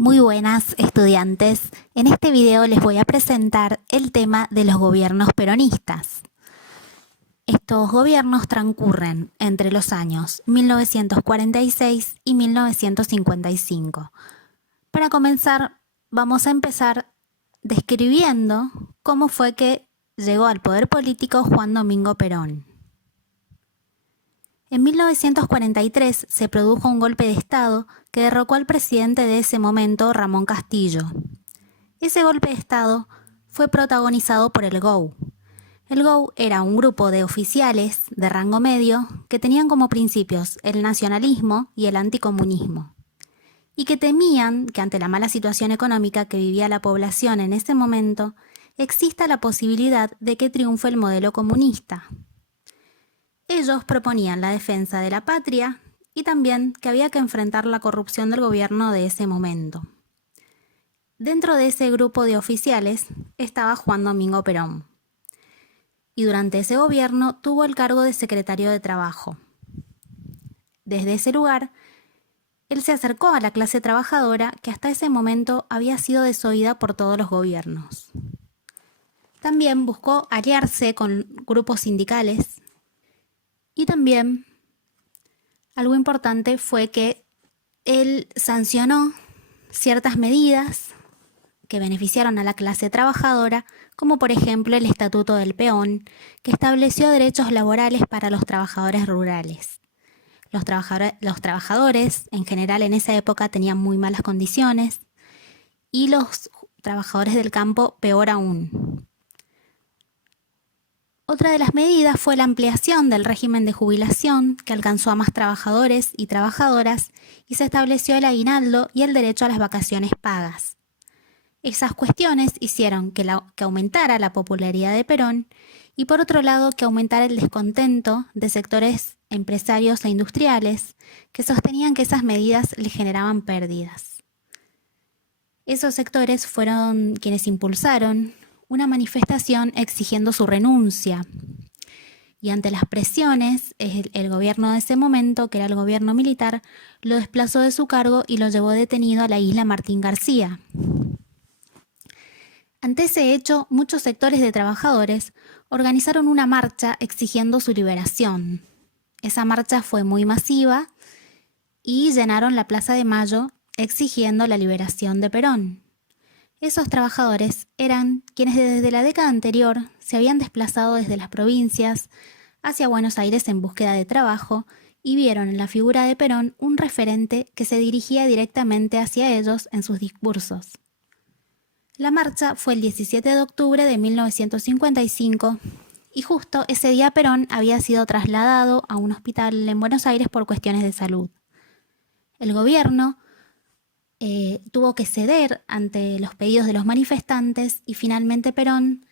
Muy buenas estudiantes, en este video les voy a presentar el tema de los gobiernos peronistas. Estos gobiernos transcurren entre los años 1946 y 1955. Para comenzar, vamos a empezar describiendo cómo fue que llegó al poder político Juan Domingo Perón. En 1943 se produjo un golpe de Estado que derrocó al presidente de ese momento, Ramón Castillo. Ese golpe de Estado fue protagonizado por el GOU. El GOU era un grupo de oficiales de rango medio que tenían como principios el nacionalismo y el anticomunismo, y que temían que ante la mala situación económica que vivía la población en ese momento, exista la posibilidad de que triunfe el modelo comunista. Ellos proponían la defensa de la patria y también que había que enfrentar la corrupción del gobierno de ese momento. Dentro de ese grupo de oficiales estaba Juan Domingo Perón, y durante ese gobierno tuvo el cargo de secretario de Trabajo. Desde ese lugar, él se acercó a la clase trabajadora que hasta ese momento había sido desoída por todos los gobiernos. También buscó aliarse con grupos sindicales. Y también, algo importante fue que él sancionó ciertas medidas que beneficiaron a la clase trabajadora, como por ejemplo el Estatuto del Peón, que estableció derechos laborales para los trabajadores rurales. Los trabajadores en general en esa época tenían muy malas condiciones y los trabajadores del campo peor aún. Otra de las medidas fue la ampliación del régimen de jubilación, que alcanzó a más trabajadores y trabajadoras, y se estableció el aguinaldo y el derecho a las vacaciones pagas. Esas cuestiones hicieron que aumentara la popularidad de Perón y, por otro lado, que aumentara el descontento de sectores empresarios e industriales que sostenían que esas medidas le generaban pérdidas. Esos sectores fueron quienes impulsaron una manifestación exigiendo su renuncia. Y ante las presiones, el gobierno de ese momento, que era el gobierno militar, lo desplazó de su cargo y lo llevó detenido a la isla Martín García. Ante ese hecho, muchos sectores de trabajadores organizaron una marcha exigiendo su liberación. Esa marcha fue muy masiva y llenaron la Plaza de Mayo exigiendo la liberación de Perón. Esos trabajadores eran quienes desde la década anterior se habían desplazado desde las provincias hacia Buenos Aires en búsqueda de trabajo y vieron en la figura de Perón un referente que se dirigía directamente hacia ellos en sus discursos. La marcha fue el 17 de octubre de 1955 y justo ese día Perón había sido trasladado a un hospital en Buenos Aires por cuestiones de salud. El gobierno tuvo que ceder ante los pedidos de los manifestantes y finalmente Perón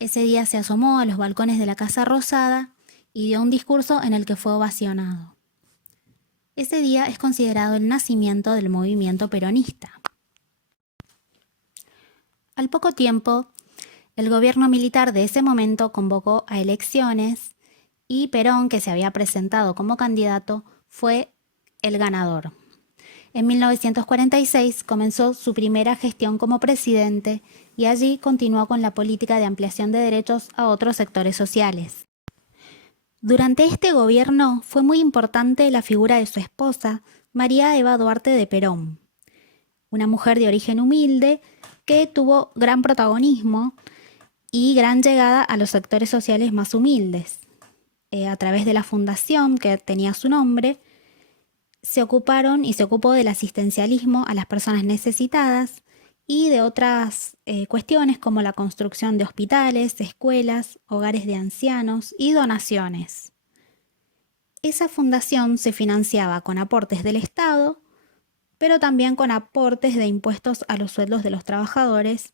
ese día se asomó a los balcones de la Casa Rosada y dio un discurso en el que fue ovacionado. Ese día es considerado el nacimiento del movimiento peronista. Al poco tiempo, el gobierno militar de ese momento convocó a elecciones y Perón, que se había presentado como candidato, fue el ganador. En 1946 comenzó su primera gestión como presidente y allí continuó con la política de ampliación de derechos a otros sectores sociales. Durante este gobierno fue muy importante la figura de su esposa, María Eva Duarte de Perón, una mujer de origen humilde que tuvo gran protagonismo y gran llegada a los sectores sociales más humildes. A través de la fundación que tenía su nombre, se ocuparon y se ocupó del asistencialismo a las personas necesitadas y de otras cuestiones como la construcción de hospitales, escuelas, hogares de ancianos y donaciones. Esa fundación se financiaba con aportes del Estado, pero también con aportes de impuestos a los sueldos de los trabajadores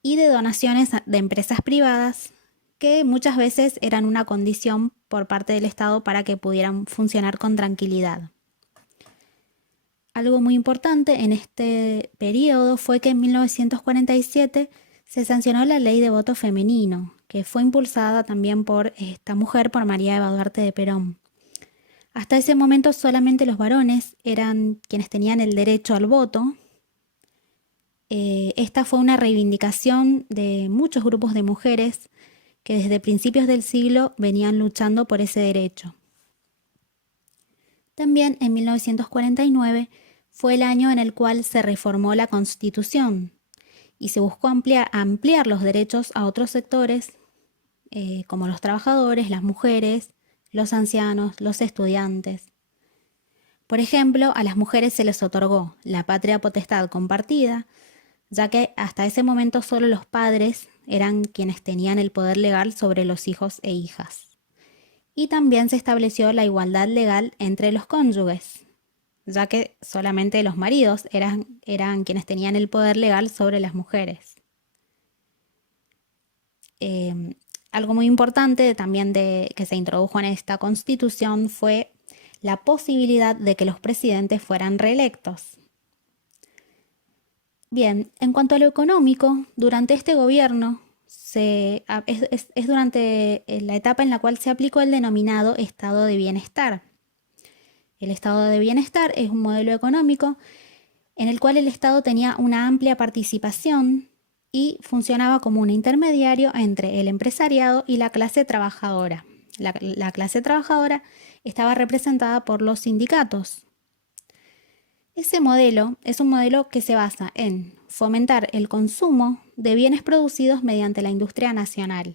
y de donaciones de empresas privadas que muchas veces eran una condición por parte del Estado para que pudieran funcionar con tranquilidad. Algo muy importante en este periodo fue que en 1947 se sancionó la ley de voto femenino, que fue impulsada también por esta mujer, por María Eva Duarte de Perón. Hasta ese momento solamente los varones eran quienes tenían el derecho al voto Esta fue una reivindicación de muchos grupos de mujeres que desde principios del siglo venían luchando por ese derecho. También en 1949 fue el año en el cual se reformó la Constitución y se buscó ampliar los derechos a otros sectores, como los trabajadores, las mujeres, los ancianos, los estudiantes. Por ejemplo, a las mujeres se les otorgó la patria potestad compartida, ya que hasta ese momento solo los padres eran quienes tenían el poder legal sobre los hijos e hijas. Y también se estableció la igualdad legal entre los cónyuges, ya que solamente los maridos eran quienes tenían el poder legal sobre las mujeres. Algo muy importante también que se introdujo en esta Constitución fue la posibilidad de que los presidentes fueran reelectos. Bien, en cuanto a lo económico, durante este gobierno es durante la etapa en la cual se aplicó el denominado estado de bienestar. El estado de bienestar es un modelo económico en el cual el Estado tenía una amplia participación y funcionaba como un intermediario entre el empresariado y la clase trabajadora. La clase trabajadora estaba representada por los sindicatos. Ese modelo es un modelo que se basa en fomentar el consumo de bienes producidos mediante la industria nacional.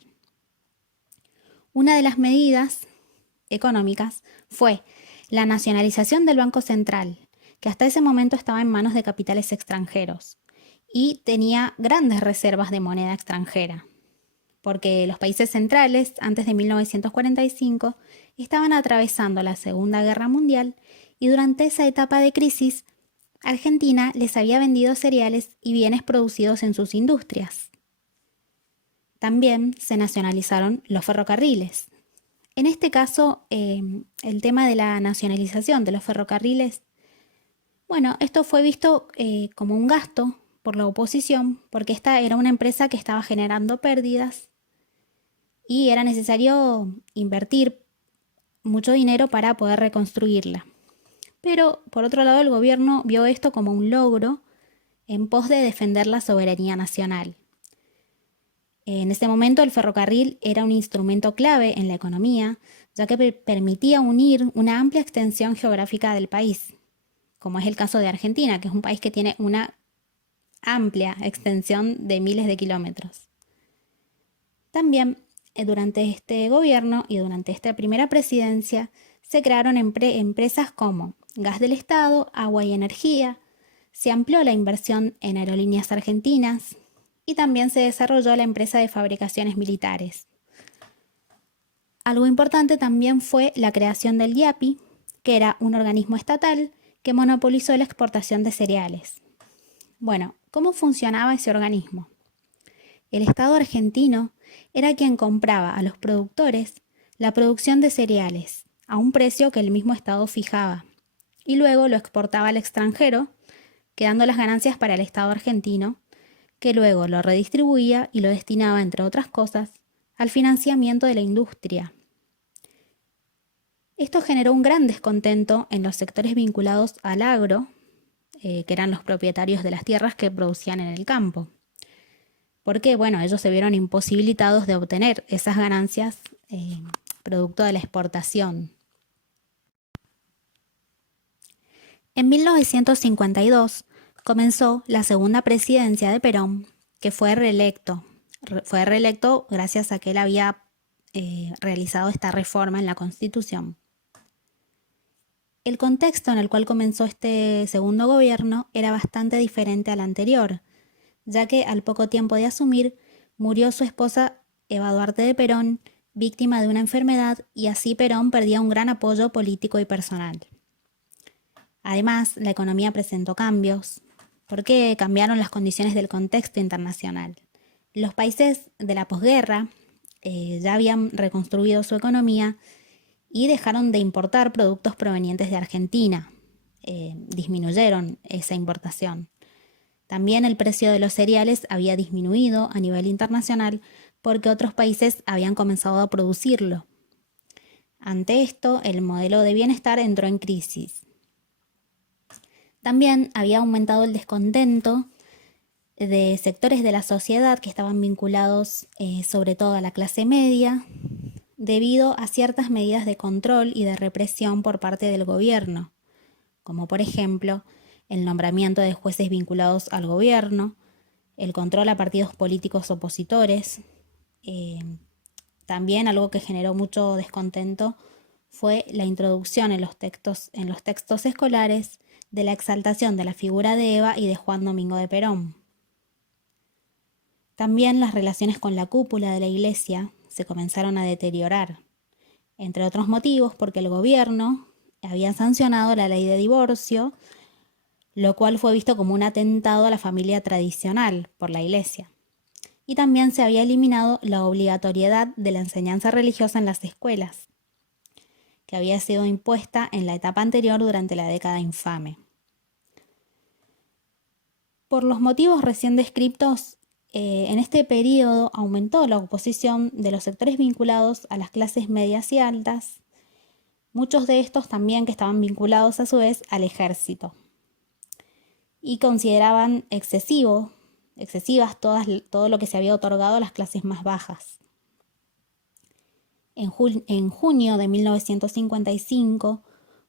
Una de las medidas económicas fue la nacionalización del Banco Central, que hasta ese momento estaba en manos de capitales extranjeros y tenía grandes reservas de moneda extranjera, porque los países centrales, antes de 1945, estaban atravesando la Segunda Guerra Mundial y durante esa etapa de crisis, Argentina les había vendido cereales y bienes producidos en sus industrias. También se nacionalizaron los ferrocarriles. En este caso, el tema de la nacionalización de los ferrocarriles, bueno, esto fue visto como un gasto por la oposición, porque esta era una empresa que estaba generando pérdidas y era necesario invertir mucho dinero para poder reconstruirla. Pero, por otro lado, el gobierno vio esto como un logro en pos de defender la soberanía nacional. En ese momento, el ferrocarril era un instrumento clave en la economía, ya que permitía unir una amplia extensión geográfica del país, como es el caso de Argentina, que es un país que tiene una amplia extensión de miles de kilómetros. También, durante este gobierno y durante esta primera presidencia, se crearon empresas como Gas del Estado, Agua y Energía, se amplió la inversión en aerolíneas argentinas y también se desarrolló la empresa de fabricaciones militares. Algo importante también fue la creación del IAPI, que era un organismo estatal que monopolizó la exportación de cereales. Bueno, ¿cómo funcionaba ese organismo? El Estado argentino era quien compraba a los productores la producción de cereales a un precio que el mismo Estado fijaba y luego lo exportaba al extranjero, quedando las ganancias para el Estado argentino, que luego lo redistribuía y lo destinaba, entre otras cosas, al financiamiento de la industria. Esto generó un gran descontento en los sectores vinculados al agro, que eran los propietarios de las tierras que producían en el campo. Porque, bueno, ellos se vieron imposibilitados de obtener esas ganancias producto de la exportación. En 1952 comenzó la segunda presidencia de Perón, que fue reelecto. Fue reelecto gracias a que él había realizado esta reforma en la Constitución. El contexto en el cual comenzó este segundo gobierno era bastante diferente al anterior, ya que al poco tiempo de asumir murió su esposa Eva Duarte de Perón, víctima de una enfermedad, y así Perón perdía un gran apoyo político y personal. Además, la economía presentó cambios, porque cambiaron las condiciones del contexto internacional. Los países de la posguerra ya habían reconstruido su economía y dejaron de importar productos provenientes de Argentina. Disminuyeron esa importación. También el precio de los cereales había disminuido a nivel internacional porque otros países habían comenzado a producirlo. Ante esto, el modelo de bienestar entró en crisis. También había aumentado el descontento de sectores de la sociedad que estaban vinculados sobre todo a la clase media, debido a ciertas medidas de control y de represión por parte del gobierno, como por ejemplo el nombramiento de jueces vinculados al gobierno, el control a partidos políticos opositores. También algo que generó mucho descontento fue la introducción en los textos escolares de la exaltación de la figura de Eva y de Juan Domingo de Perón. También las relaciones con la cúpula de la Iglesia se comenzaron a deteriorar, entre otros motivos porque el gobierno había sancionado la ley de divorcio, lo cual fue visto como un atentado a la familia tradicional por la Iglesia. Y también se había eliminado la obligatoriedad de la enseñanza religiosa en las escuelas, que había sido impuesta en la etapa anterior durante la década infame. Por los motivos recién descritos, en este periodo aumentó la oposición de los sectores vinculados a las clases medias y altas, muchos de estos también que estaban vinculados a su vez al ejército, y consideraban excesivas todo lo que se había otorgado a las clases más bajas. En junio de 1955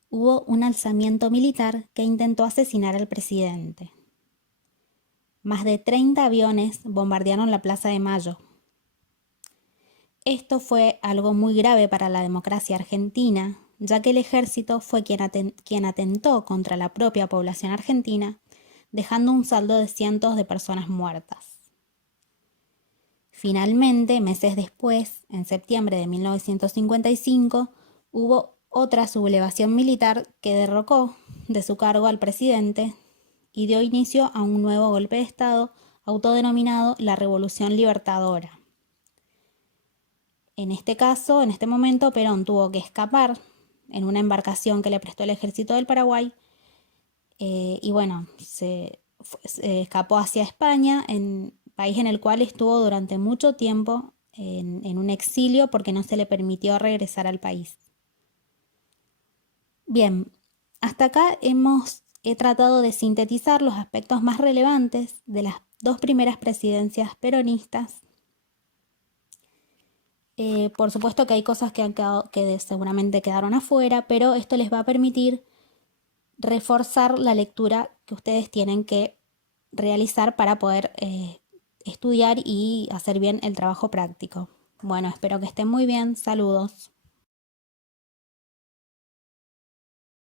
hubo un alzamiento militar que intentó asesinar al presidente. Más de 30 aviones bombardearon la Plaza de Mayo. Esto fue algo muy grave para la democracia argentina, ya que el ejército fue quien atentó contra la propia población argentina, dejando un saldo de cientos de personas muertas. Finalmente, meses después, en septiembre de 1955, hubo otra sublevación militar que derrocó de su cargo al presidente y dio inicio a un nuevo golpe de Estado autodenominado la Revolución Libertadora. En este caso, en este momento, Perón tuvo que escapar en una embarcación que le prestó el ejército del Paraguay y bueno, se escapó hacia España, país en el cual estuvo durante mucho tiempo en un exilio porque no se le permitió regresar al país. Bien, hasta acá he tratado de sintetizar los aspectos más relevantes de las dos primeras presidencias peronistas. Por supuesto que hay cosas que seguramente quedaron afuera, pero esto les va a permitir reforzar la lectura que ustedes tienen que realizar para poder estudiar y hacer bien el trabajo práctico. Bueno, espero que estén muy bien. Saludos.